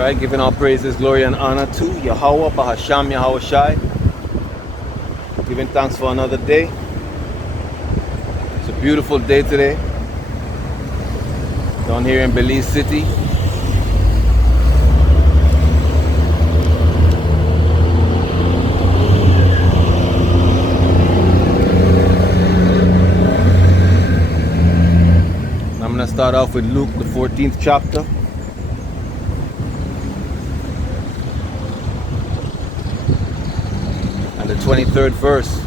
Alright, giving all praises, glory, and honor to Yahawah, sham, Yahawahshi. Giving thanks for another day. It's a beautiful day today. Down here in Belize City. I'm going to start off with Luke, the 14th chapter. And the 23rd verse.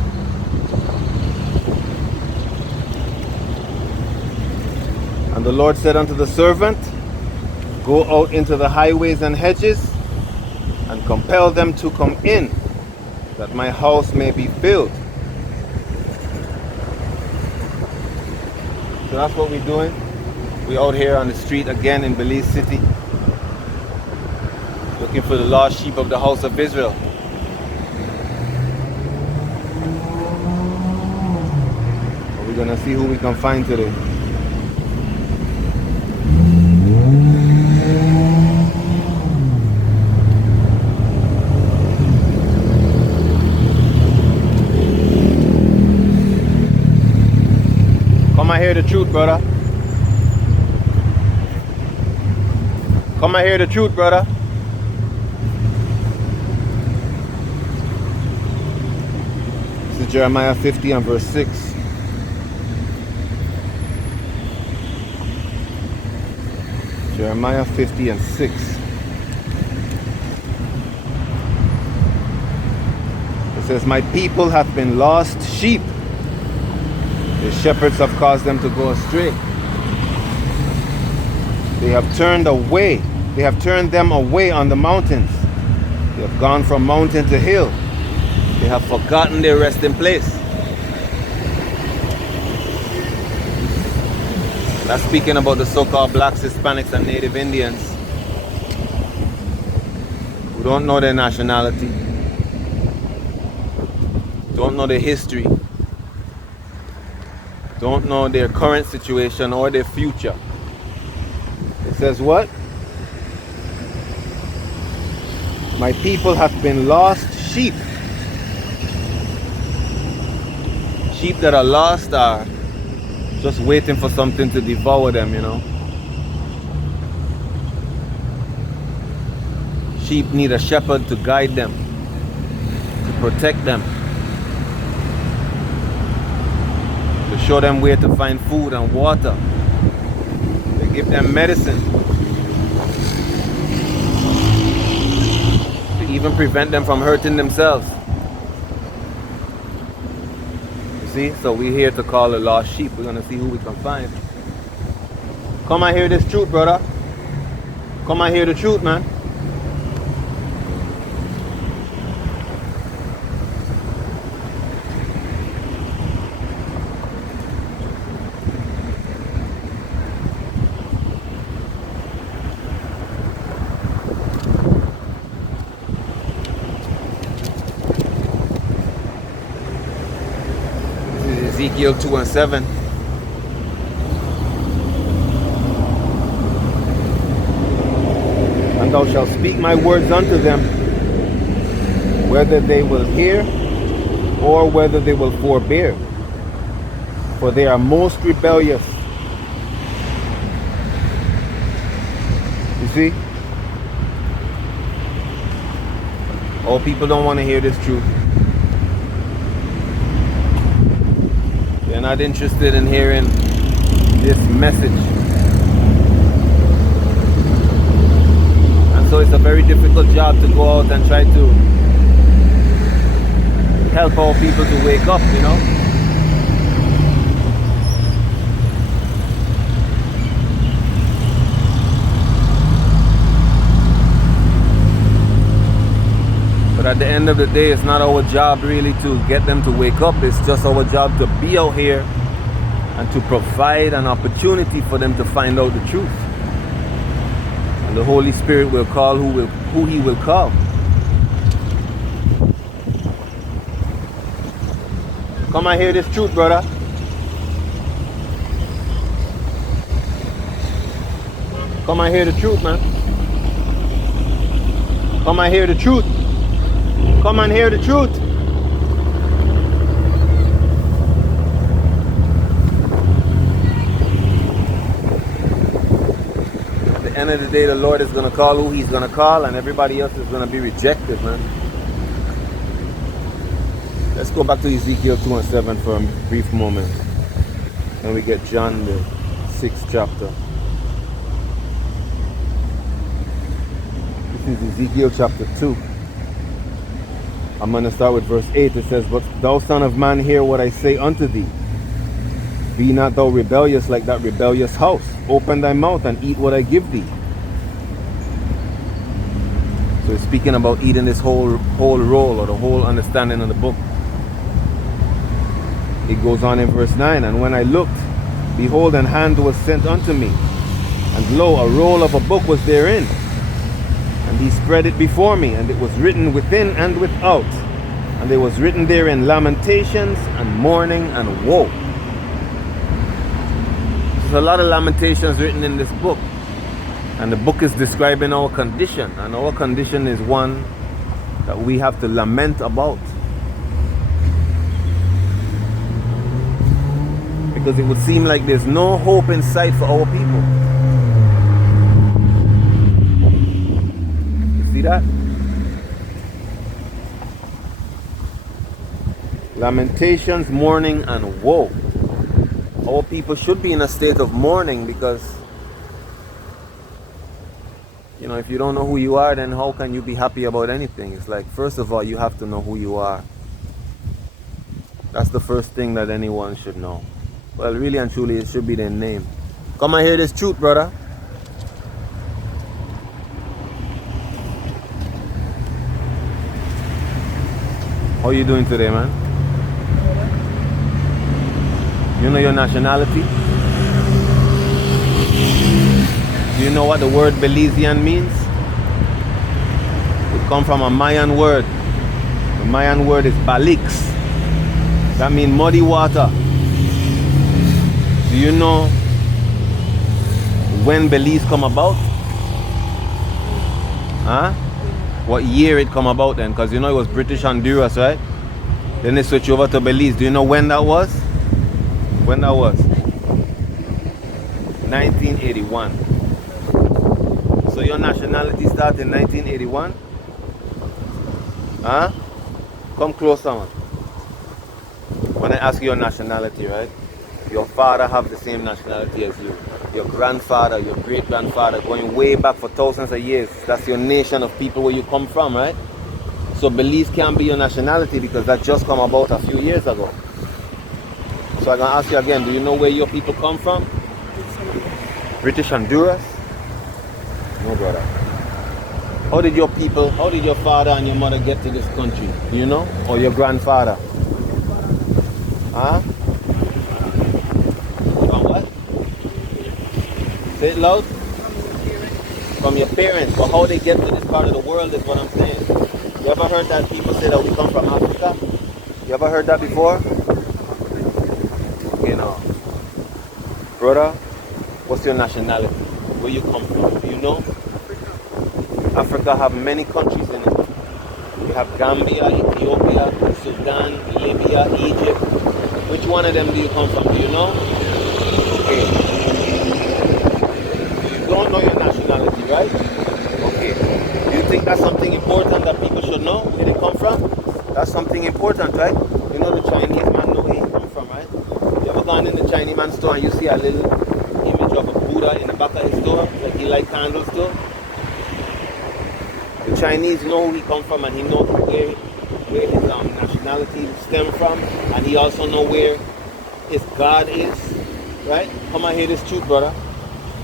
And the Lord said unto the servant, Go out into the highways and hedges, and compel them to come in, that my house may be filled. So that's what we're doing. We're out here on the street again in Belize City, looking for the lost sheep of the house of Israel. We're gonna see who we can find today. Come and hear the truth, brother. Come and hear the truth, brother. This is Jeremiah 50 and verse 6. Jeremiah 50 and 6. It says, My people hath been lost sheep. The shepherds have caused them to go astray. They have turned away. They have turned them away on the mountains. They have gone from mountain to hill. They have forgotten their resting place. That's speaking about the so-called blacks, Hispanics, and Native Indians who don't know their nationality, don't know their history, don't know their current situation or their future. It says what? My people have been lost sheep. Sheep that are lost are just waiting for something to devour them, you know. Sheep need a shepherd to guide them, to protect them, to show them where to find food and water. They give them medicine to even prevent them from hurting themselves. You see? So we're here to call a lost sheep. We're going to see who we can find. Come and hear this truth, brother. Come and hear the truth, man. Ezekiel 2 and 7. And thou shalt speak my words unto them, whether they will hear or whether they will forbear, for they are most rebellious. You see? All people don't want to hear this truth. They're not interested in hearing this message. And so it's a very difficult job to go out and try to help all people to wake up, you know. But at the end of the day, it's not our job really to get them to wake up. It's just our job to be out here and to provide an opportunity for them to find out the truth. And the Holy Spirit will call who He will call. Come and hear this truth, brother. Come and hear the truth, man. Come and hear the truth. Come and hear the truth. At the end of the day, the Lord is going to call who He's going to call, and everybody else is going to be rejected, man. Let's go back to Ezekiel 2 and 7 for a brief moment. Then we get John, the 6th chapter. This is Ezekiel chapter 2. I'm going to start with verse 8. It says, "But thou son of man, hear what I say unto thee. Be not thou rebellious like that rebellious house. Open thy mouth and eat what I give thee." So it's speaking about eating this whole roll, or the whole understanding of the book. It goes on in verse 9. "And when I looked, behold, an hand was sent unto me. And lo, a roll of a book was therein. And he spread it before me, and it was written within and without. And there was written therein lamentations and mourning and woe." There's a lot of lamentations written in this book. And the book is describing our condition. And our condition is one that we have to lament about. Because it would seem like there's no hope in sight for our people. See that? Lamentations, mourning, and woe. Our people should be in a state of mourning because, you know, if you don't know who you are, then how can you be happy about anything? It's like, first of all, you have to know who you are. That's the first thing that anyone should know. Well, really and truly, it should be their name. Come and hear this truth, brother. How you doing today, man? You know your nationality? Do you know what the word Belizean means? It comes from a Mayan word. The Mayan word is Balix. That means muddy water. Do you know when Belize come about? Huh? What year it come about then? Because you know it was British Honduras, right? Then they switched over to Belize. Do you know when that was? When that was? 1981. So your nationality started in 1981? Huh? Come closer, man. When I ask you your nationality, right? Your father have the same nationality as you. Your grandfather, your great-grandfather, going way back for thousands of years. That's your nation of people where you come from, right? So Belize can't be your nationality because that just come about a few years ago. So I'm going to ask you again, do you know where your people come from? British Honduras? No, brother. How did your father and your mother get to this country? Do you know? Or your grandfather? Huh? From what? Say it loud. From your parents. But how they get to this part of the world is what I'm saying. You ever heard that people say that we come from Africa? You ever heard that before? You know. Brother, what's your nationality? Where you come from? Do you know? Africa have many countries in it. You have Gambia, Ethiopia, Sudan, Libya, Egypt. Which one of them do you come from? Do you know? Okay. You don't know your nationality, right? Okay. Do you think that's something important that people should know where they come from? That's something important, right? You know the Chinese man know where he come from, right? You ever gone in the Chinese man's store and you see a little image of a Buddha in the back of his store? Like he like candles too? The Chinese know who he come from and he knows where his nationality stem from, and he also know where his God is, right? Come and hear this truth, brother.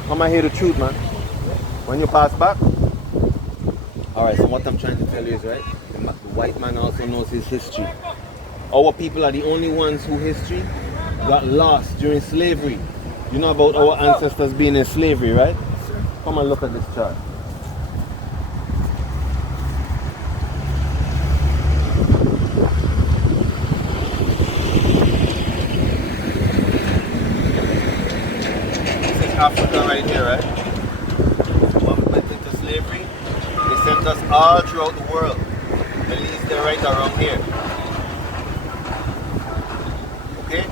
Come and hear the truth, man. When you pass back. Alright, so what I'm trying to tell you is, right, the white man also knows his history. Our people are the only ones whose history got lost during slavery. You know about our ancestors being in slavery, right? Come and look at this chart. Africa right here, right? When we went into slavery, they sent us all throughout the world. Belize, they're right around here. Okay?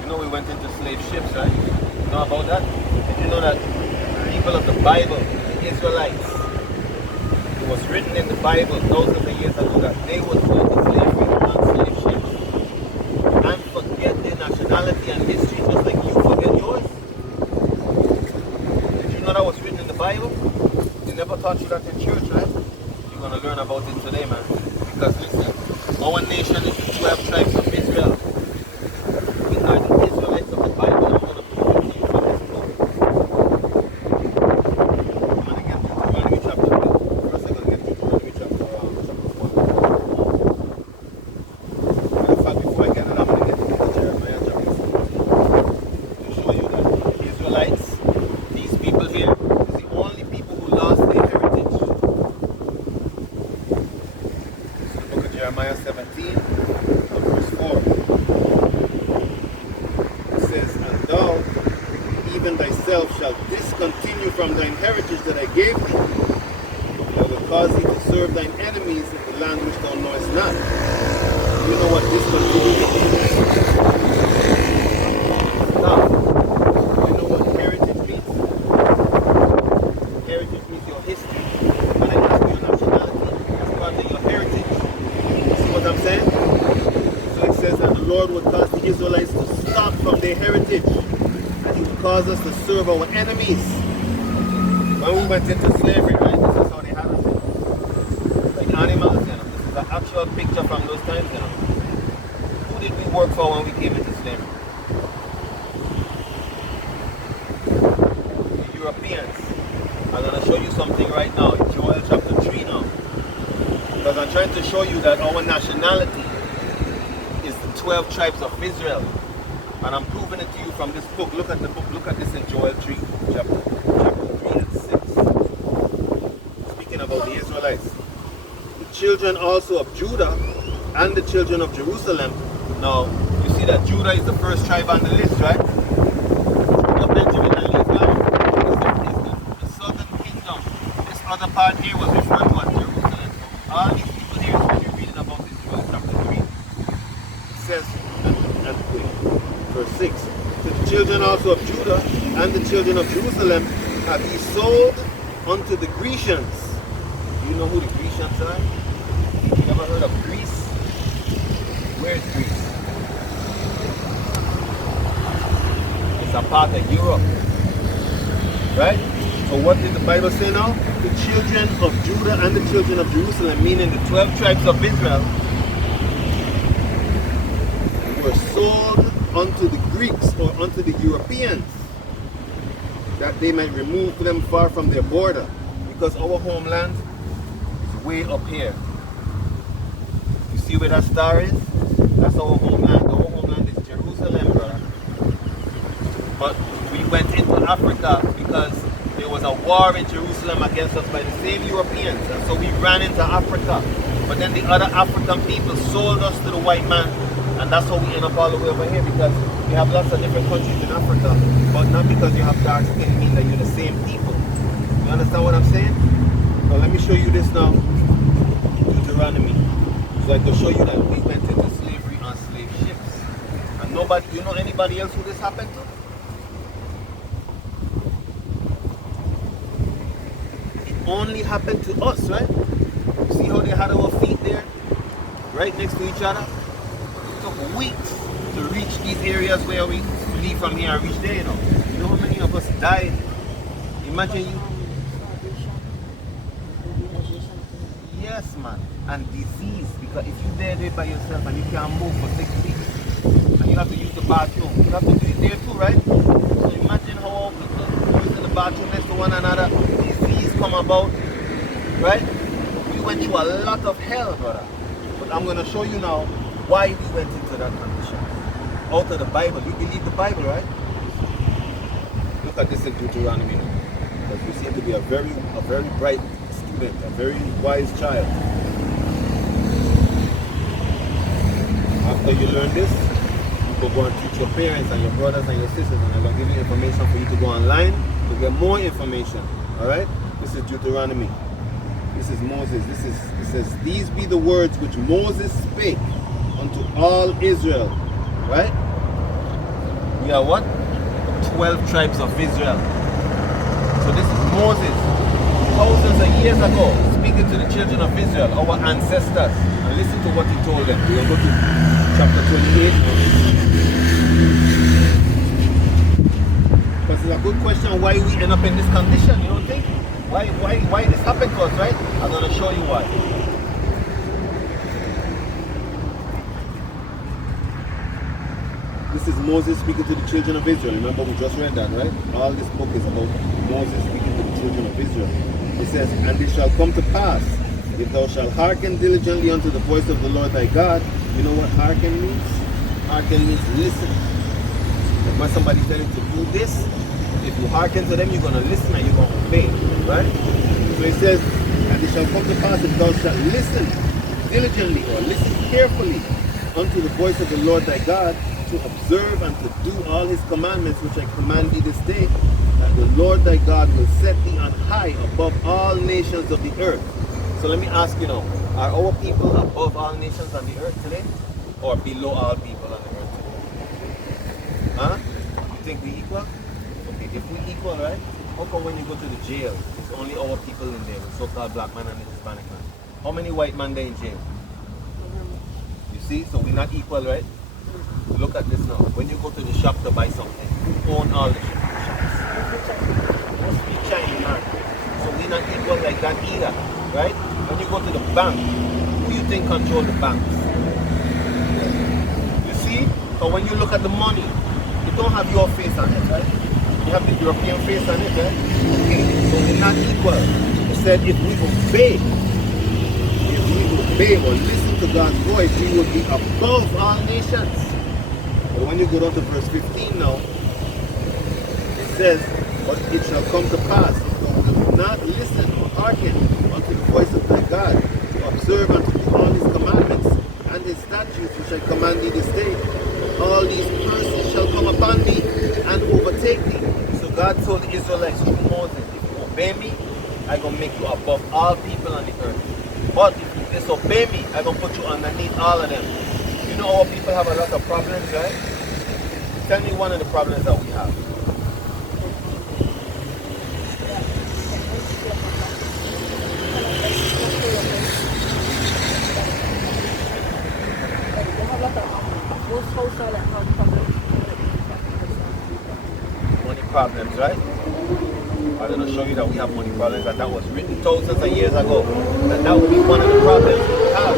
You know we went into slave ships, right? You know about that? Did you know that people of the Bible, the Israelites, it was written in the Bible thousands of years ago that they would go to slavery on slave ships and forget their nationality and history just like you forget yours? Did you know that was written in the Bible? They never taught you that in church, right? You're going to learn about it today, man. Because listen, our nation is the 12 tribes of Israel. We are the Israelites of the Bible. I'm going to prove it to you from this book. I'm going to get Deuteronomy chapter 2. First I'm going to get Deuteronomy chapter 1. In fact, before I get it, I'm going to get into Jeremiah chapter 4. To show you that the Israelites, these people here, is the only people who lost their heritage. Look at Jeremiah 17 and verse 4. It says, "And thou, even thyself, shalt discontinue from thine heritage that I gave thee. And I will cause thee to serve thine enemies in the land which thou knowest not." You know what discontinue means? Now, you know what heritage means? Heritage means your history. When I ask your nationality, it's part of your heritage. See what I'm saying? So it says that the Lord would cause the Israelites to stop from their heritage, and He would cause us to serve our enemies. When we went into slavery, right, this is how they had us. Like animals, you know. This is an actual picture from those times, you know. Who did we work for when we came into slavery? The Europeans. I'm going to show you something right now in Joel chapter 3 now. Because I'm trying to show you that our nationality is the 12 tribes of Israel. And I'm proving it to you from this book. Look at the book. Look at this in Joel 3, chapter 3 and 6. Speaking about the Israelites. The children also of Judah and the children of Jerusalem. Now, you see that Judah is the first tribe on the list, right? Judah, Benjamin, and Levi is the southern kingdom. This other part here was referred to as Jerusalem. All these people here is when you're reading about this Joel chapter 3. It says, verse 6, "To the children also of Judah and the children of Jerusalem have ye sold unto the Grecians." Do you know who the Grecians are? You ever heard of Greece? Where is Greece? It's a part of Europe. Right? So what did the Bible say now? The children of Judah and the children of Jerusalem, meaning the 12 tribes of Israel, were sold unto the Greeks or unto the Europeans, that they might remove them far from their border, because our homeland is way up here. You see where that star is? That's our homeland. Our homeland is Jerusalem, brother. But we went into Africa because there was a war in Jerusalem against us by the same Europeans, and so we ran into Africa. But then the other African people sold us to the white man, and that's how we end up all the way over here, because we have lots of different countries in Africa, but not because you have dark skin mean that you're the same people. You understand what I'm saying? So let me show you this now. Deuteronomy. So I can show you that we went into slavery on slave ships. And nobody, you know anybody else who this happened to? It only happened to us, right? You see how they had our feet there? Right next to each other? It took weeks to reach these areas where we leave from here and reach there, you know. You know how many of us died? Imagine you. Yes, man. And disease, because if you're there by yourself and you can't move for 6 weeks, and you have to use the bathroom, you have to do it there too, right? So imagine how people using the bathroom next to one another, disease come about, right? We went through a lot of hell, brother. But I'm going to show you now why we went into that condition. Out of the Bible. You believe the Bible, right? Look at this in Deuteronomy now. Because you seem to be a very bright student, a very wise child. After you learn this, you can go and teach your parents and your brothers and your sisters, and I'm going to give you information for you to go online to get more information. Alright? This is Deuteronomy. This is Moses. It says, these be the words which Moses spake unto all Israel. Right? We are what? 12 tribes of Israel. So this is Moses, thousands of years ago, speaking to the children of Israel, our ancestors. And listen to what he told them. We'll go to chapter 28. Because it's a good question why we end up in this condition, you don't think? Why this happened to us, right? I'm going to show you why. This is Moses speaking to the children of Israel. Remember, we just read that, right? All this book is about Moses speaking to the children of Israel. It says, and it shall come to pass, if thou shalt hearken diligently unto the voice of the Lord thy God. You know what hearken means? Hearken means listen. Like when somebody tells you to do this, if you hearken to them, you're going to listen and you're going to obey, right? So it says, and it shall come to pass, if thou shalt listen diligently or listen carefully unto the voice of the Lord thy God, to observe and to do all his commandments which I command thee this day, that the Lord thy God will set thee on high above all nations of the earth. So let me ask you now, are our people above all nations on the earth today? Or below all people on the earth today? Huh? You think we equal? Okay, if we equal, right? How come when you go to the jail, it's only our people in there, the so-called black man and the Hispanic man? How many white men there in jail? You see? So we're not equal, right? Look at this now. When you go to the shop to buy something, who own all the shops? Must be Chinese man. So we're not equal like that either, right? When you go to the bank, who you think control the banks? You see? But when you look at the money, it don't have your face on it, right? You have the European face on it, right? Okay, so we're not equal. It said if we obey or listen to God's voice, we will be above all nations. But when you go down to verse 15 now, it says, but it shall come to pass, if thou wilt not listen or hearken unto the voice of thy God, to observe and to do all his commandments and his statutes which I command thee this day, all these curses shall come upon thee and overtake thee. So God told the Israelites through Moses, if you obey me, I'm going to make you above all people on the earth. But if you disobey me, I'm going to put you underneath all of them. You know our people have a lot of problems, right? Tell me one of the problems that we have. Money problems, right? I'm going to show you that we have money problems, and that was written thousands of years ago. And that would be one of the problems we have.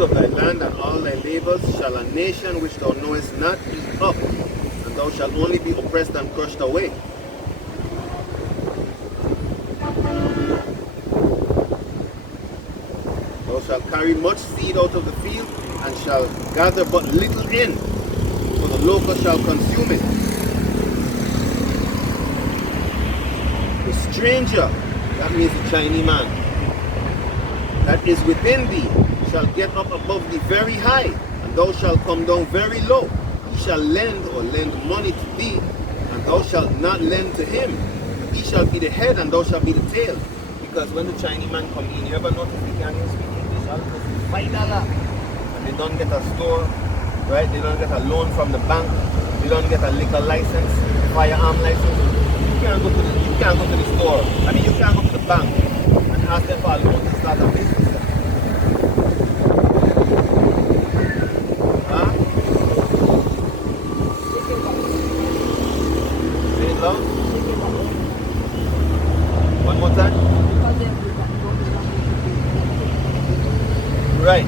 Of thy land and all thy labors shall a nation which thou knowest not eat up, and thou shalt only be oppressed and crushed away. Thou shalt carry much seed out of the field, and shall gather but little in, for the locust shall consume it. The stranger, that means the Chinese man, that is within thee, shall get up above thee very high, and thou shalt come down very low. He shall lend or lend money to thee, and thou shalt not lend to him. He shall be the head, and thou shalt be the tail. Because when the Chinese man come in, you ever notice they can't even speak English? All because $5. And they don't get a store, right? They don't get a loan from the bank. They don't get a liquor license, firearm license. You can't go to the store. I mean, you can't go to the bank and ask them for a loan to start a business. One more time? Right.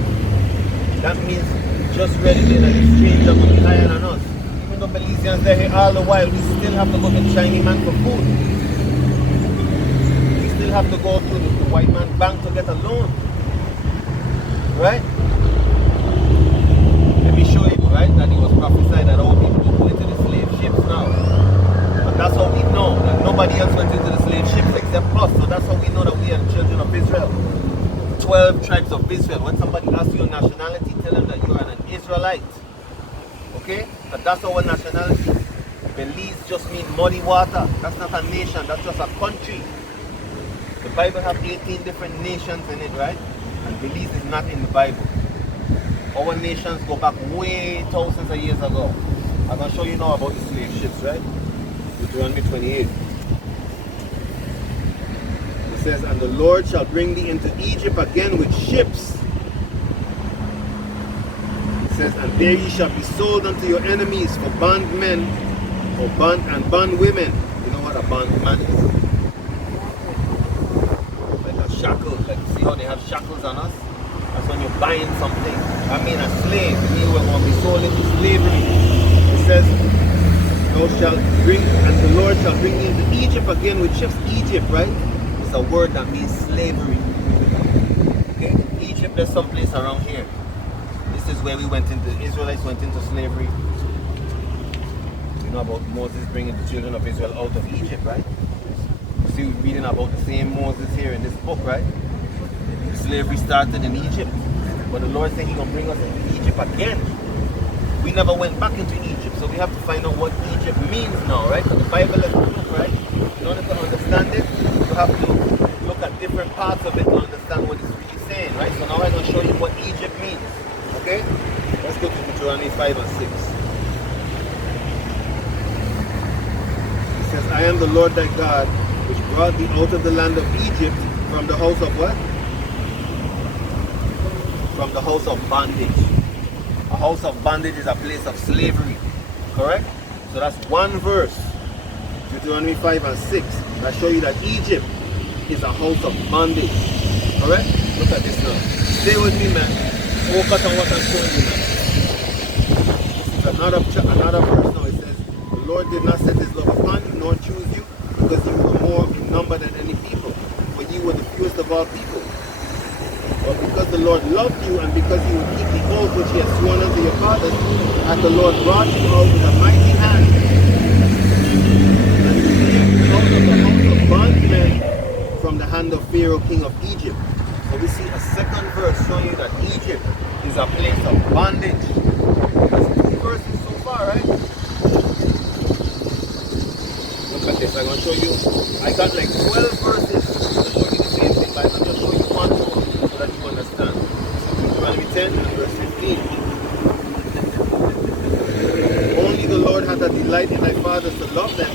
That means just ready there that the stranger will be higher than us. Even though Belizeans are here all the while, we still have to go to the Chinese man for food. We still have to go to the white man bank to get a loan. Right? Let me show you, right, that it was prophesied that all people will go into the slave ships now. Israelite. Okay? But that's our nationality. Belize just means muddy water. That's not a nation, that's just a country. The Bible have 18 different nations in it, right? And Belize is not in the Bible. Our nations go back way thousands of years ago. I'm going to show you now about the slave ships, right? Deuteronomy 28. It says, and the Lord shall bring thee into Egypt again with ships. It says, and there ye shall be sold unto your enemies for bondmen or bondwomen. You know what a bondman is? Like a shackle. Like, see how they have shackles on us? That's when you're buying something. I mean a slave. You will going to be sold into slavery. It says, thou shalt bring, and the Lord shall bring thee into Egypt again with ships. Egypt, right? It's a word that means slavery. Okay? Egypt, there's some place around here. This is where we went into, the Israelites went into slavery. You know about Moses bringing the children of Israel out of Egypt, right? See, we're reading about the same Moses here in this book, right? Slavery started in Egypt, but the Lord said He's going to bring us into Egypt again. We never went back into Egypt, so we have to find out what Egypt means now, right? So the Bible is a book, right? In order to understand it, you have to look at different parts of it to understand what it's really saying, right? So now I'm going to show you what Egypt means, okay? Let's go to Deuteronomy 5 and 6. It says, I am the Lord thy God, which brought thee out of the land of Egypt from the house of what? From the house of bondage. A house of bondage is a place of slavery. Correct? So that's one verse. Deuteronomy 5 and 6. I show you that Egypt is a house of bondage. Correct? Look at this now. Stay with me, man. Focus on what I'm showing you now. This is another verse now. It says, the Lord did not set his love upon you, nor choose you, because you were more in number than any people. For you were the fewest of all people. But because the Lord loved you, and because you would keep the oath which He had sworn unto your fathers, and the Lord brought you out with a mighty hand, and you out of the house of bondmen from the hand of Pharaoh, king of Egypt. So we see a second verse showing you that Egypt is a place of bondage. That's 2 verses so far, right? Look at this. I'm going to show you. I got like 12 verses to show you the same thing, but I'm going to show you one more so that you understand. Deuteronomy 10 and verse 15. Only the Lord hath a delight in thy fathers to love them.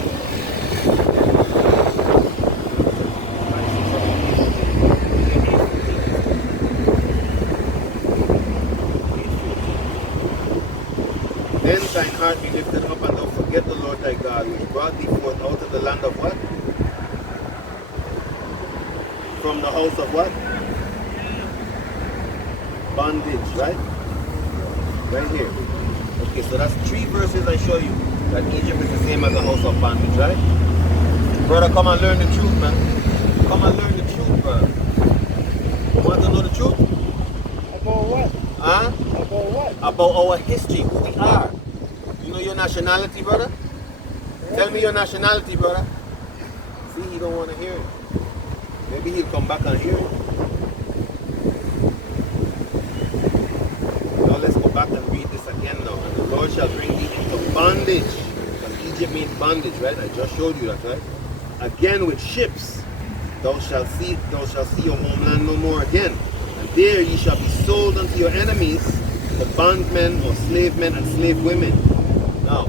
Then thine heart be lifted up, and thou forget the Lord thy God, which brought thee forth out of the land of what? From the house of what? Bondage, right? Right here. Okay, so that's 3 verses I show you that Egypt is the same as the house of bondage, right? Brother, come and learn the truth, man. Come and learn the truth, brother. You want to know the truth? About what? Huh? About what? About our history, who we are. You know your nationality, brother? Tell me your nationality, brother. See, he don't want to hear it. Maybe he'll come back and hear it. Now let's go back and read this again now. And the Lord shall bring thee into bondage. Because Egypt means bondage, right? I just showed you that, right? Again with ships. Thou shalt see your homeland no more again. And there ye shall be sold unto your enemies, the bondmen or slave men and slave women. Now,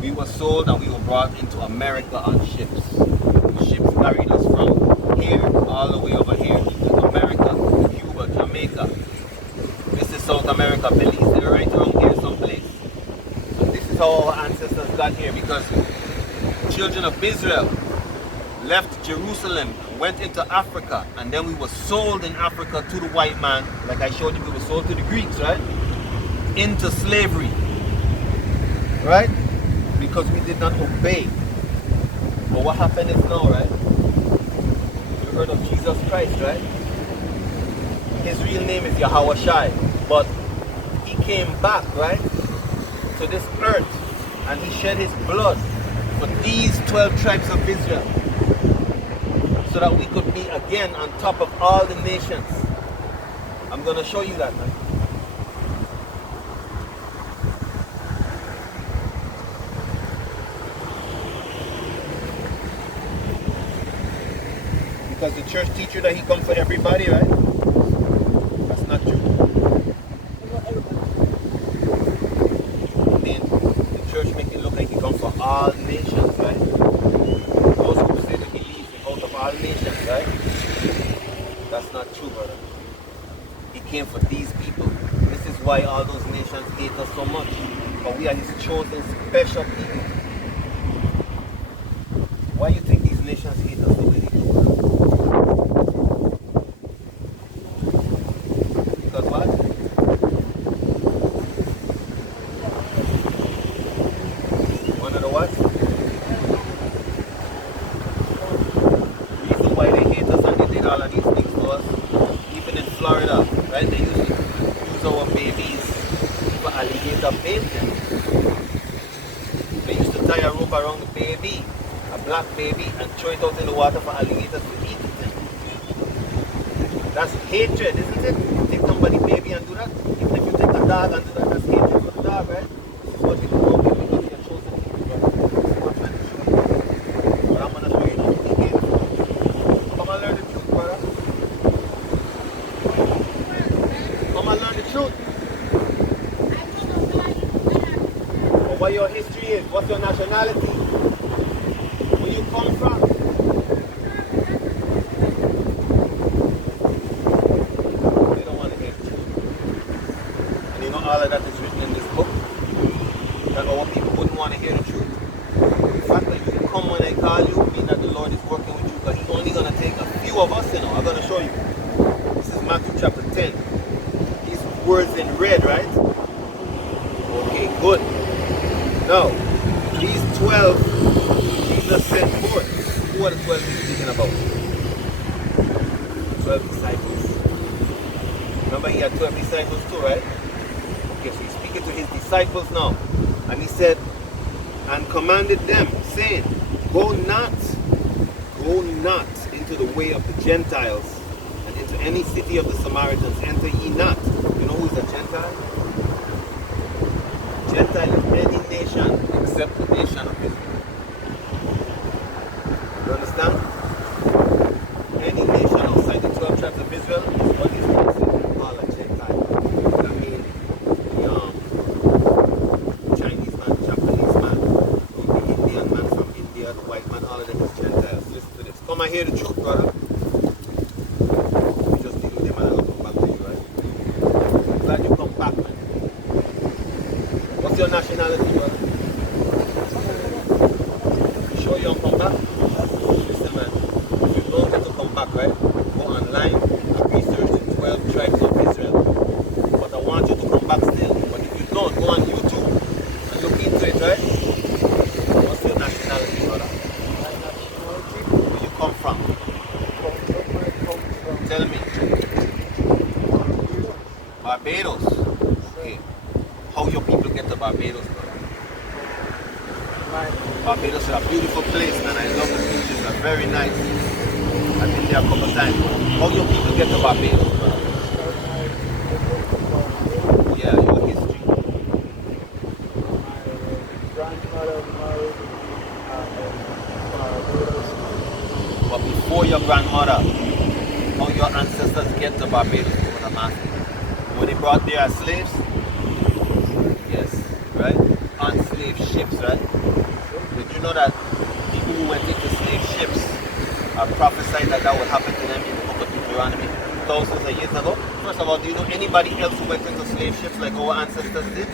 we were sold and we were brought into America on ships. The ships carried us from here all the way over here into America, Cuba, Jamaica. This is South America, Belize. They're right around here someplace. So this is how our ancestors got here, because the children of Israel left Jerusalem, went into Africa, and then we were sold in Africa to the white man. Like I showed you, we were sold to the Greeks, right? Into slavery, right? Because we did not obey. But what happened is now, right? You heard of Jesus Christ, right? His real name is Yahawahshi, but he came back, right, to this earth, and he shed his blood for these 12 tribes of Israel, so that we could be again on top of all the nations. I'm going to show you that, man. Because the church teach you that he comes for everybody, right? That's not true. I mean, the church make it look like he comes for all nations, right? Those who say that he leaves out of all nations, right? That's not true, brother. He came for these people. This is why all those nations hate us so much. But we are his chosen special people. Why do you think these nations hate us the way they do? Because what? One of the what? Reason why they hate us and they did all of these things to us, even in Florida, right? They used to use our babies for alligator baiting. They used to tie a rope around the baby, a black baby, and throw it out in the water for alligators to eat it. That's hatred, isn't it? You take somebody's baby and do that. Even if you take a dog and do that, that's hatred for the dog, right? This is what you do about people because they are chosen people, brother. I'm trying to show you. But I'm going to show you now. Come and learn the truth, brother. Come and learn the truth. Or what your history is, what's your nationality, where you come from. They don't want to hear the truth. And you know all of that is written in this book, that our people wouldn't want to hear the truth. The fact that you come when I call you means that the Lord is working with you, because he's only going to take a few of us, you know. I'm going to show you. This is Matthew chapter 10. These words in red, right? Okay, good. Now, these 12 Jesus sent forth. Who are the 12 he's speaking about? 12 disciples. Remember he had 12 disciples too, right? Okay, so he's speaking to his disciples now. And he said, and commanded them, saying, go not into the way of the Gentiles, and into any city of the Samaritans enter ye not. You know who is a Gentile? Gentile is any nation except the nation of Israel. You understand? Any nation outside the 12 tribes of Israel is what is called a Gentile. That means the Chinese man, Japanese man, the Indian man from India, the white man, all of them is Gentiles. Listen to this. Come and hear the truth, brother. You just deal with them and I'll come back to you, right? I'm glad you come back, man. What's your nationality, brother? You sure you don't come back? Listen, man. If you don't get to come back, right? Go online and research the 12 tribes of Israel. But I want you to come back still. But if you don't, go on YouTube and look into it, right? What's your nationality, brother? My nationality? Where you come from? Tell me. Barbados. Okay. How your people get to Barbados, brother? Barbados is a beautiful place, and I love the beaches. They're very nice. I've been there a couple of times. How your people get to Barbados, brother? Yeah, your history. Grandmother married Barbados. But before your grandmother, how your ancestors get to Barbados, what I'm asking. Were they brought there as slaves? Yes, right? On slave ships, right? Did you know that people who went into slave ships prophesied that that would happen to them in the book of Deuteronomy thousands of years ago? First of all, do you know anybody else who went into slave ships like our ancestors did?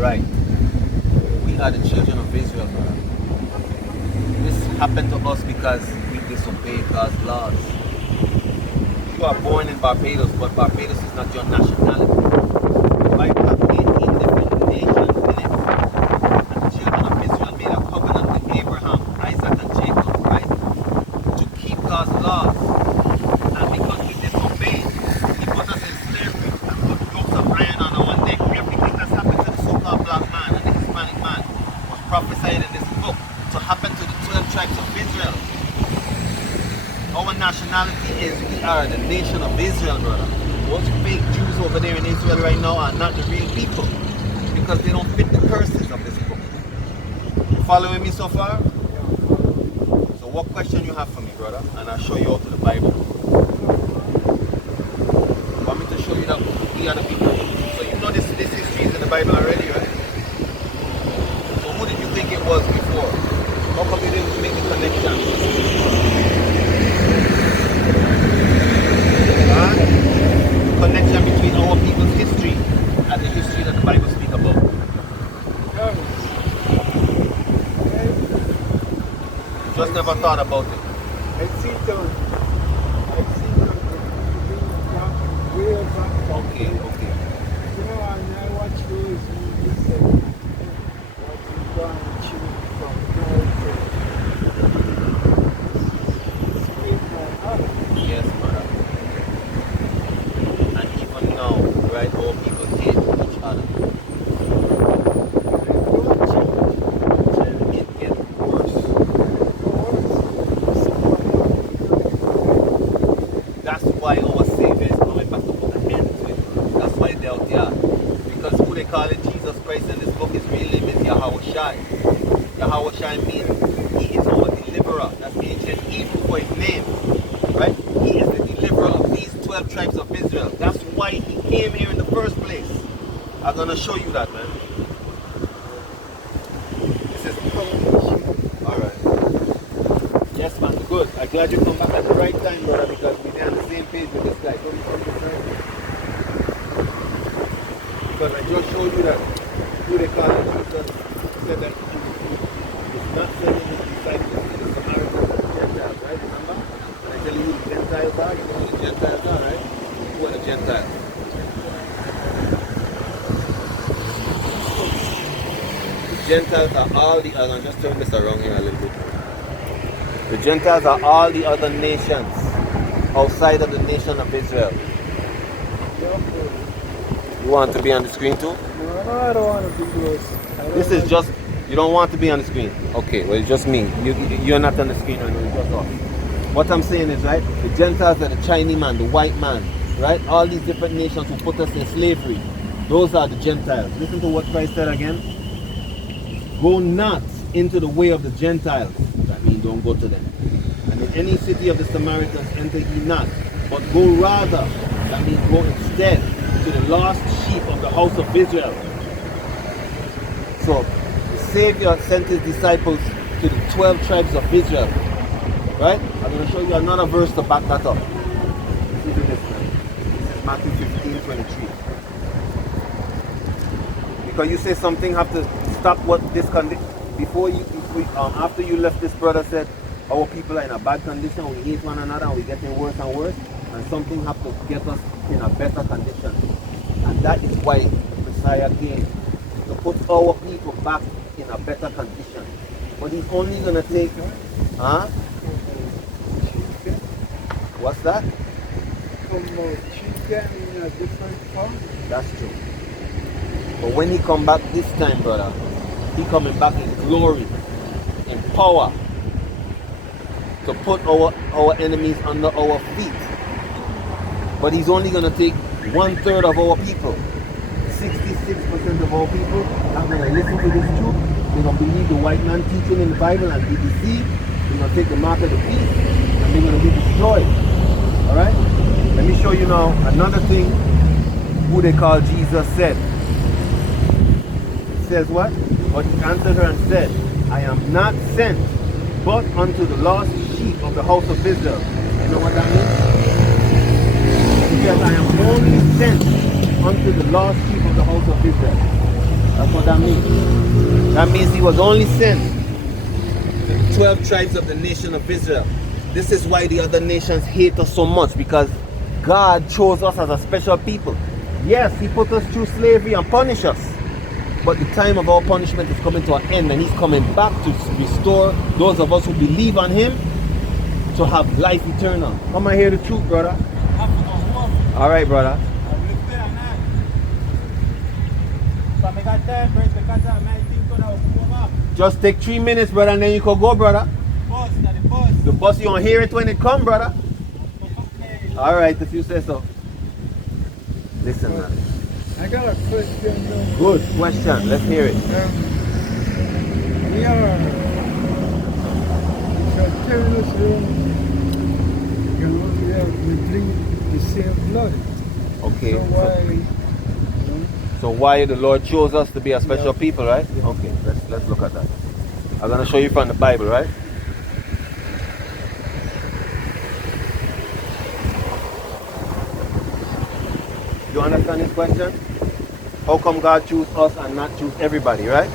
Right. We are the children of Israel, brother. This happened to us because we disobeyed God's laws. You are born in Barbados, but Barbados is not your nationality. The Bible has 18 different nations in it. And the children of Israel made a covenant with Abraham, Isaac, and Jacob, right? To keep God's laws. And because we disobeyed, he put us in slavery and put ropes of iron on our neck. Everything that's happened to the so-called black man and the Hispanic man was prophesied in this book to happen to the 12 tribes of Israel. Our nationality are the nation of Israel, brother. Those fake Jews over there in Israel right now are not the real people because they don't fit the curses of this book. You following me so far? So what question you have for me, brother? And I'll show you out to the Bible. Want me to show you that we are the people? So you know this history is in the Bible already, right? So who did you think it was before? How come you didn't make the connection? Connection between our people's history and the history that the Bible speaks about. Just never thought about it. I see them way back. Okay. You know, and I watch those movies and what you gone and choose from straight my heart. Yes, brother. And even now, right, our people hate each other. It gets worse. That's why our Savior is coming back to put an end to it. That's why they're out there. Because who they call it, Jesus Christ in this book, his real name is Yahawahshi. Yahawahshi means he is our deliverer. That's ancient Hebrew for his name. Right? He is the deliverer of these 12 tribes of Israel. That's why he came here in the first place. I'm going to show you that, man. This is alright. Yes, man, good. I'm glad you come back at the right time, brother, because we're on the same page with this guy. Don't you understand? Because I just showed you that who they call it, Jesus said that he is not sending his disciples to the Samaritans and Gentiles, right? Remember? And I tell you who the Gentiles are. You know who the Gentiles are, right? Who are the Gentiles? The Gentiles are all the other. I'm just turn this around here a little bit. The Gentiles are all the other nations outside of the nation of Israel. You want to be on the screen too? No, I don't want to be close. This is just, you don't want to be on the screen. Okay, well, it's just me. You're not on the screen right now, it's just us. What I'm saying is, right, the Gentiles are the Chinese man, the white man, right? All these different nations who put us in slavery. Those are the Gentiles. Listen to what Christ said again. Go not into the way of the Gentiles. That means don't go to them. And in any city of the Samaritans enter ye not, but go rather, that means go instead, to the lost sheep of the house of Israel. So, the Savior sent his disciples to the 12 tribes of Israel. Right? I'm going to show you another verse to back that up. Listen to this, man. This is Matthew 15:23. Because you say something have to stop what this condition. After you left, this brother said, our people are in a bad condition, we hate one another, and we're getting worse and worse, and something have to get us in a better condition. And that is why Messiah came, to put our people back in a better condition. But he's only going to take, what's that? Treat them in a different form. That's true. But when he come back this time, brother, he coming back in glory, in power, to put our enemies under our feet. But he's only going to take 1/3 of our people. 66% of our people are going to listen to this truth. They're going to believe the white man teaching in the Bible and be deceived. They're going to take the mark of the beast and they're going to be destroyed. Alright? Let me show you now another thing who they call Jesus said. It says what? But he answered her and said, I am not sent but unto the lost sheep of the house of Israel. You know what that means? He says, I am only sent unto the lost sheep of the house of Israel. That's what that means. That means he was only sent to the 12 tribes of the nation of Israel. This is why the other nations hate us so much, because God chose us as a special people. Yes, he put us through slavery and punished us. But the time of our punishment is coming to an end, and he's coming back to restore those of us who believe on him to have life eternal. Come and hear the truth, brother. All right, brother. Just take 3 minutes, brother, and then you can go, brother. The bus, you don't hear it when it come, brother. All right, if you say so. Listen, man. I got a question now. Good question. Let's hear it. We are, it's telling us, we drink the same blood. Okay. So why, So why the Lord chose us to be a special Yeah. people, right? Yeah. Okay, let's look at that. I'm gonna show you from the Bible, right? You understand this question? How come God choose us and not choose everybody, right?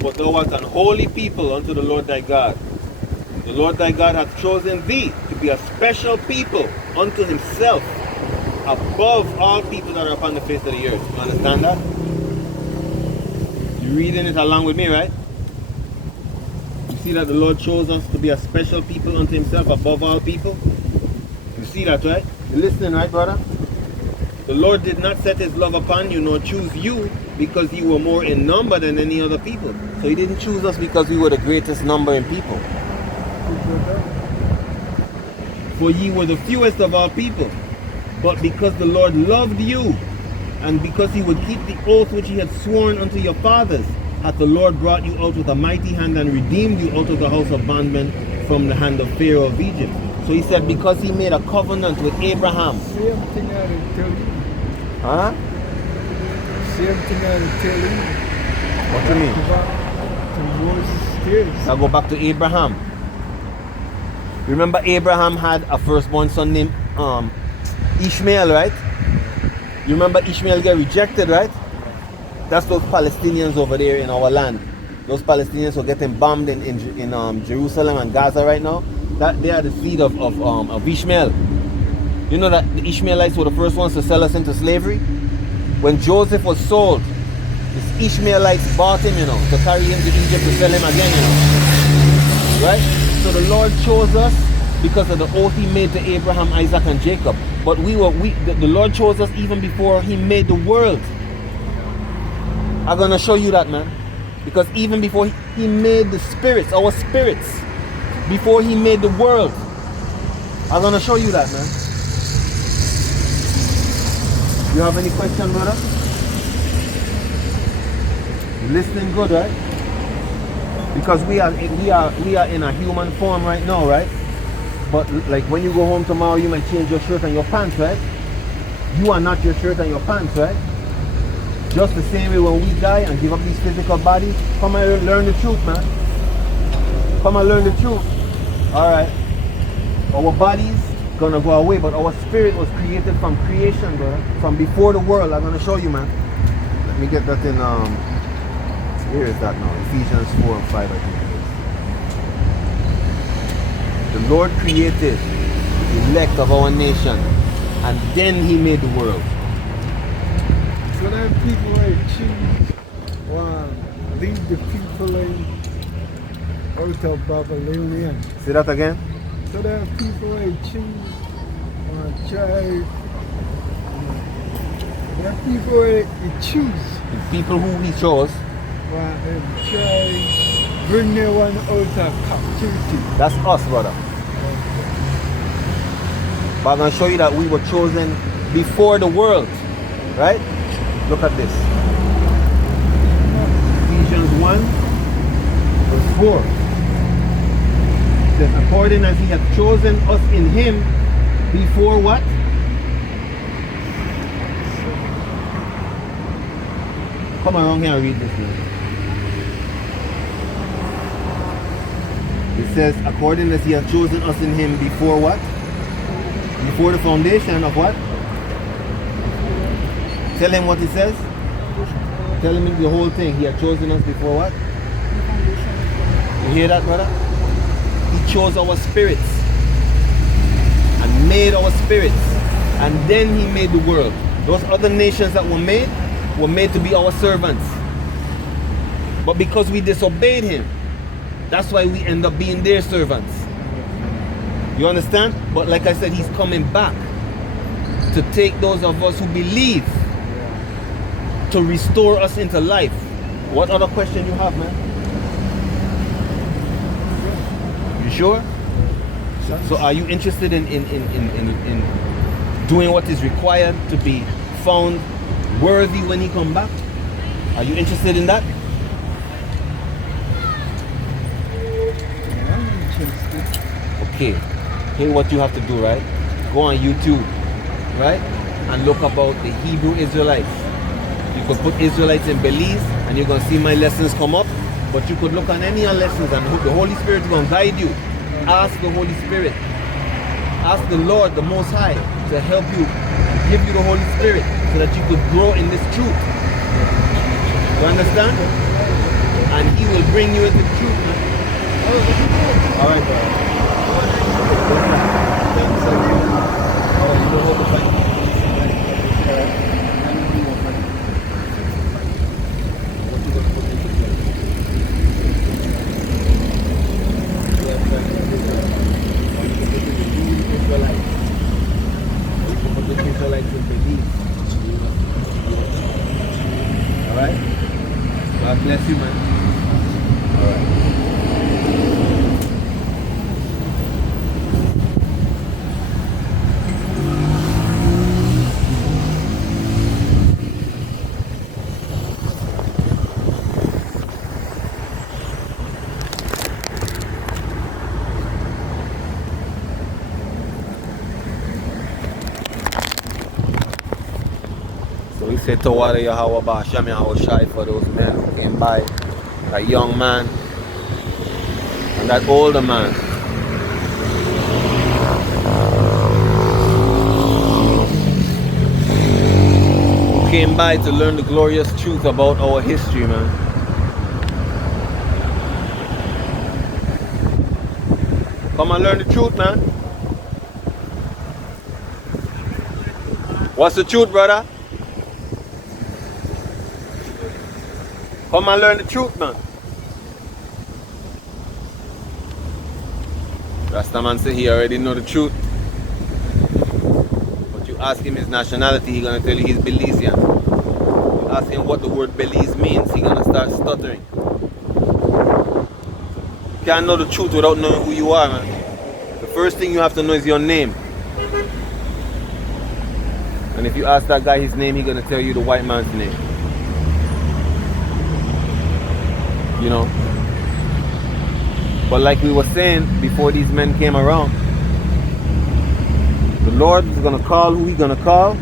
But thou art an holy people unto the Lord thy God. The Lord thy God hath chosen thee to be a special people unto himself, above all people that are upon the face of the earth. You understand that? You reading it along with me, right? You see that the Lord chose us to be a special people unto himself, above all people? You see that, right? You listening, right, brother? The Lord did not set his love upon you, nor choose you, because you were more in number than any other people. So he didn't choose us because we were the greatest number in people. For ye were the fewest of all people. But because the Lord loved you, and because he would keep the oath which he had sworn unto your fathers, hath the Lord brought you out with a mighty hand and redeemed you out of the house of bondmen from the hand of Pharaoh of Egypt. So he said, because he made a covenant with Abraham. same thing I will tell you. Huh? Same thing I will tell you. What do you mean? Go back to Moses' days. Now go back to Abraham. Remember Abraham had a firstborn son named Ishmael, right? You remember Ishmael get rejected, right? That's those Palestinians over there in our land. Those Palestinians who are getting bombed in Jerusalem and Gaza right now. That they are the seed of Ishmael. You know that the Ishmaelites were the first ones to sell us into slavery? When Joseph was sold, the Ishmaelites bought him, you know, to carry him to Egypt to sell him again, you know. Right? So the Lord chose us because of the oath he made to Abraham, Isaac, and Jacob. But the Lord chose us even before he made the world. I'm gonna show you that, man. Because even before he made the spirits, our spirits, before he made the world, I'm gonna show you that, man. You have any question, brother? You listening good, right? Because we are in a human form right now, right? But like when you go home tomorrow, you might change your shirt and your pants, right? You are not your shirt and your pants, right? Just the same way when we die and give up these physical bodies, come and learn the truth, man. Come and learn the truth. Alright. Our bodies gonna go away, but our spirit was created from creation, brother. From before the world. I'm gonna show you, man. Let me get that in where is that now? Ephesians 4 and 5, I think it is. The Lord created the elect of our nation, and then he made the world. So then people will choose lead the people out of Babylonian. Say that again? So then people will choose try. There are people will choose. The people who he chose. Try bring the one out of captivity. That's us, brother. But I'm going to show you that we were chosen before the world. Right? Look at this. Ephesians 1, verse 4. It says, according as he hath chosen us in him before what? Come around here and read this, man. It says, according as he hath chosen us in him before what? Before the foundation of what? Tell him what he says. Tell him the whole thing. He had chosen us before what? You hear that, brother? He chose our spirits and made our spirits, and then he made the world. Those other nations that were made to be our servants. But because we disobeyed him, that's why we end up being their servants. You understand? But like I said, he's coming back to take those of us who believe to restore us into life. What other question you have, man? You sure? So are you interested in doing what is required to be found worthy when he come back? Are you interested in that? Okay. Here's what you have to do, right? Go on YouTube, right? And look about the Hebrew Israelites. You could put Israelites in Belize and you're going to see my lessons come up. But you could look on any of lessons and the Holy Spirit is going to guide you. Ask the Holy Spirit. Ask the Lord, the Most High, to help you and give you the Holy Spirit so that you could grow in this truth. You understand? And He will bring you into the truth, man. All right, bro. Alright? God bless you, man. Alright. So we said to water Yahawah, sham, Yahawahshi for those men who came by, that young man and that older man. Who came by to learn the glorious truth about our history, man. Come and learn the truth, man. What's the truth, brother? Come and learn the truth, man. Rastaman say he already know the truth. But you ask him his nationality, he's gonna tell you he's Belizean. You ask him what the word Belize means, he's gonna start stuttering. You can't know the truth without knowing who you are, man. The first thing you have to know is your name. And if you ask that guy his name, he's gonna tell you the white man's name. You know, but like we were saying before these men came around, the Lord is going to call who He's going to call,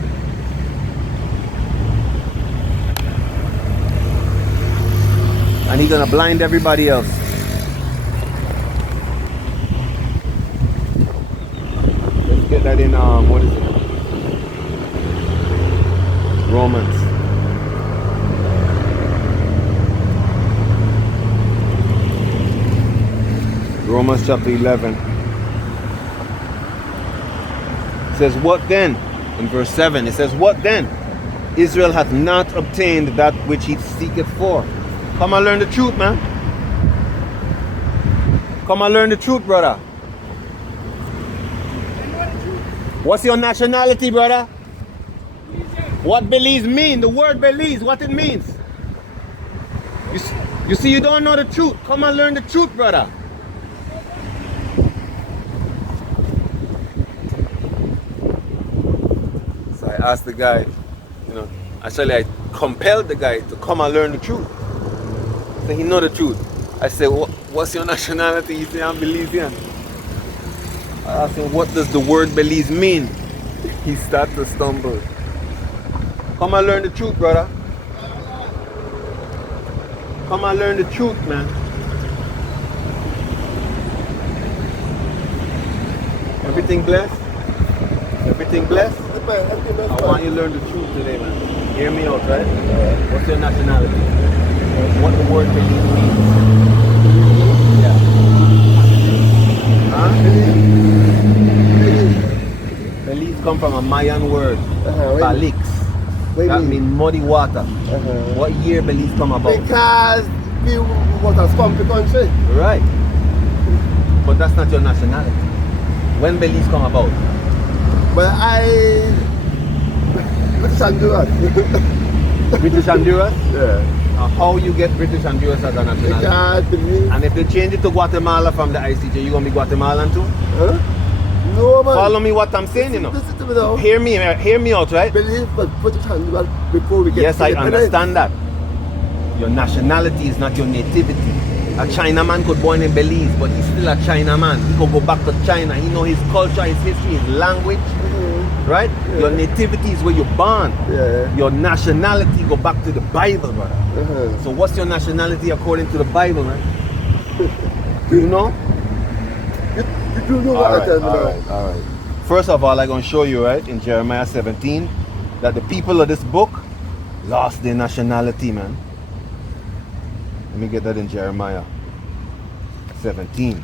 and He's going to blind everybody else. Let's get that in what is it, Romans. Romans chapter 11. It says, what then? In verse 7, it says, what then? Israel hath not obtained that which he seeketh for. Come and learn the truth, man. Come and learn the truth, brother. What's your nationality, brother? What Belize mean? The word Belize, what it means. You see, you don't know the truth. Come and learn the truth, brother. I asked the guy, you know, actually I compelled the guy to come and learn the truth. So he know the truth. I said, what's your nationality? He said, I'm Belizean. I asked him, what does the word Belize mean? He started to stumble. Come and learn the truth, brother. Come and learn the truth, man. Everything blessed? Everything blessed? I want you to learn the truth today, man. Hear me out, right? What's your nationality? What the word Belize means? Yeah. Huh? Belize come from a Mayan word, Balix. That means muddy water. What year Belize come about? Because we was a swampy country. Right. But that's not your nationality. When Belize come about? But I... What is that? British Honduras? Yeah. How you get British Honduras as a nationality? Because Belize. And if they change it to Guatemala from the ICJ, you gonna be Guatemalan too? Huh? No, man. Follow me what I'm saying, you know. Listen to me now. Hear me out, right? Belize was British Honduras before we get Yes, I independence. understand that. Your nationality is not your nativity. A Chinaman could born in Belize, but he's still a Chinaman. He could go back to China. He know his culture, his history, his language, right? Yeah. Your nativity is where you're born. Yeah. Your nationality go back to the Bible, brother. Uh-huh. So what's your nationality according to the Bible, man? Do you know? You do know what I tell me now. all right. First of all, I'm going to show you, right, in Jeremiah 17, that the people of this book lost their nationality, man. Let me get that in Jeremiah 17.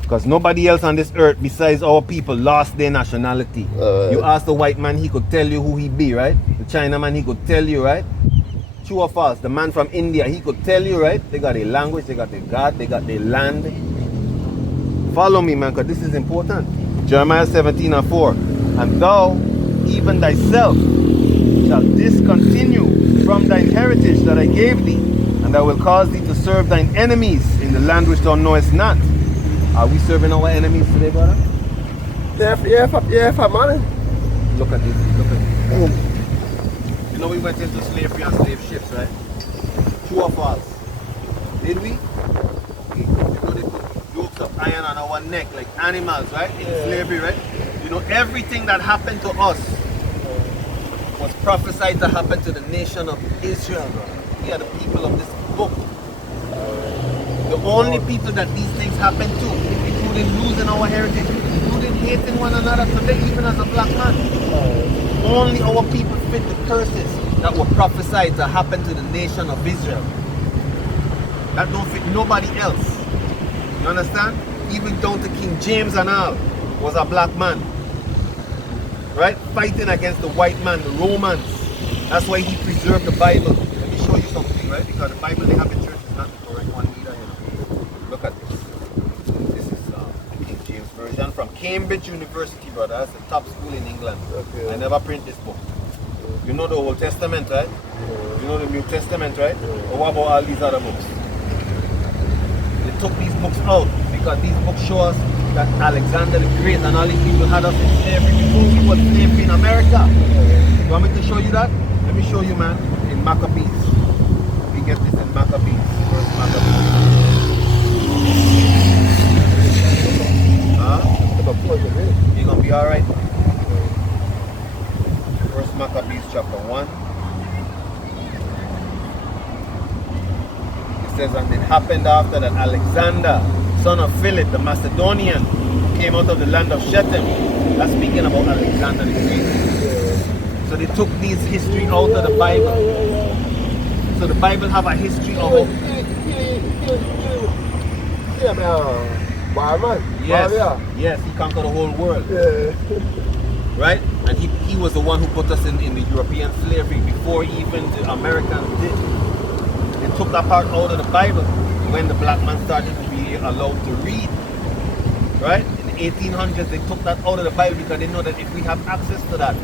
Because nobody else on this earth besides our people lost their nationality. You ask the white man, he could tell you who he be, right? The Chinaman, he could tell you, right? True or false? The man from India, he could tell you, right? They got their language, they got their God, they got their land. Follow me, man, because this is important. Jeremiah 17:4. And thou, even thyself, shall discontinue from thine heritage that I gave thee, and I will cause thee to serve thine enemies in the land which thou knowest not. Are we serving our enemies today, brother? Yeah, man. Look at this, look at this. You know we went into slavery on slave ships, right? True or false? Did we? Okay. You know they put yokes of iron on our neck like animals, right? In slavery, right? You know everything that happened to us was prophesied to happen to the nation of Israel, brother. We are the people of this book. The only people that these things happen to, including losing our heritage, including hating one another today, even as a black man. Only our people fit the curses that were prophesied to happen to the nation of Israel. That don't fit nobody else. You understand? Even down to King James and all was a black man. Right? Fighting against the white man, the Romans. That's why he preserved the Bible. Let me show you something, right? Because the Bible they have in church is not the correct one either. You know? Look at this. This is the King James Version from Cambridge University, brother. That's the top school in England. Okay. I never print this book. You know the Old Testament, right? You know the New Testament, right? But what about all these other books? They took these books out because these books show us that Alexander the Great and all these people had us in slavery before we were slavery in America. You want me to show you that? Let me show you, man, in Maccabees. We get this in Maccabees, first Maccabees. You're gonna be alright. First Maccabees chapter 1. It says, and it happened after that Alexander, son of Philip the Macedonian, came out of the land of Shechem. That's speaking about Alexander the Great. So they took these history out of the Bible. So the Bible have a history of it. Yes, he conquered the whole world. Right? And he was the one who put us in the European slavery before even the Americans did. They took that part out of the Bible when the black man started to be allowed to read. Right? In the 1800s, they took that out of the Bible because they know that if we have access to that,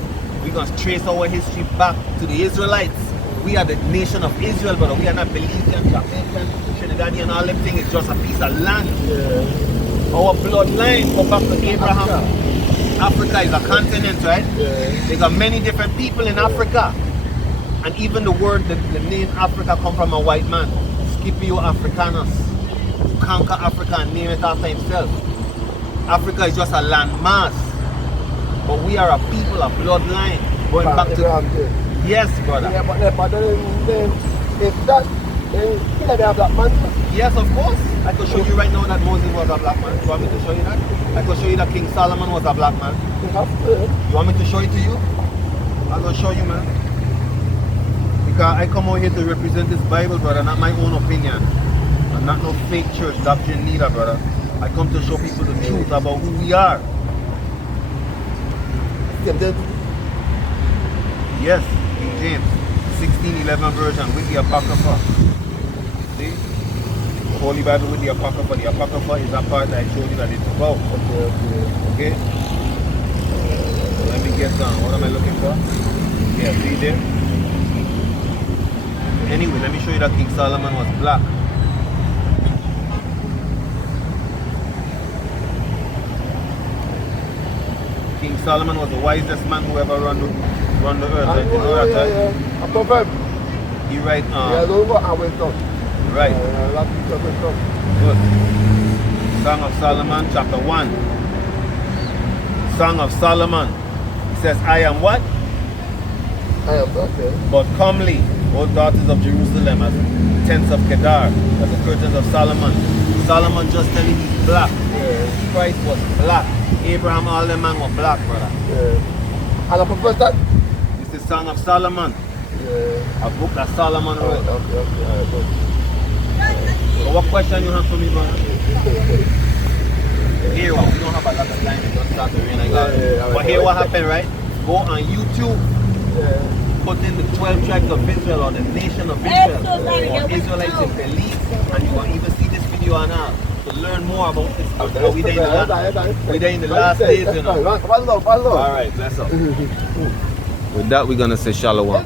we're going to trace our history back to the Israelites. We are the nation of Israel, but we are not Belizean, Jamaican, Trinidadian, all them things. It's just a piece of land. Our bloodline go back to Abraham. Africa is a continent, right? They got many different people in Africa. And even the word, the name Africa come from a white man. Scipio Africanus. Conquer Africa and name it after himself. Africa is just a landmass. But we are a people, a bloodline. Going back to... Yes, brother. Yeah, but then if that, then he had a black man. Yes, of course. I could show you right now that Moses was a black man. You want me to show you that? I could show you that King Solomon was a black man. You want me to show it to you? I'm going to show you, man. Because I come out here to represent this Bible, brother, not my own opinion. And not no fake church doctrine neither, brother. I come to show people the truth about who we are. Yes, King James, 1611 version with the Apocrypha. See? The Holy Bible with the Apocrypha. The Apocrypha is that part that I showed you that it's about. Okay? So let me get down. What am I looking for? Yeah, see there? Anyway, let me show you that King Solomon was black. King Solomon was the wisest man who ever run the earth. Right? You know that, right? I confirm. He write, Yeah, don't go away from. right. That's good. Good. Song of Solomon, chapter 1. Song of Solomon. He says, I am what? I am okay. But comely, O daughters of Jerusalem, as tents of Kedar, as the curtains of Solomon. Solomon just telling he's black. Yeah. Christ was black. Abraham, all them man were black, brother. Yeah. And I prefer that. This is Song of Solomon. Yeah. A book that Solomon wrote. Okay. Alright, good. So what question you have for me, brother? Here, we don't have a lot of time. We don't start the rain. But here what happened, right? Go on YouTube. Yeah. Put in the 12 tribes of Israel or the nation of Israel or Israelites in Belize, and you will even see this video on now to learn more about this. We there in the last days, you know. One love. All right, bless up. With that, we're gonna say shalom.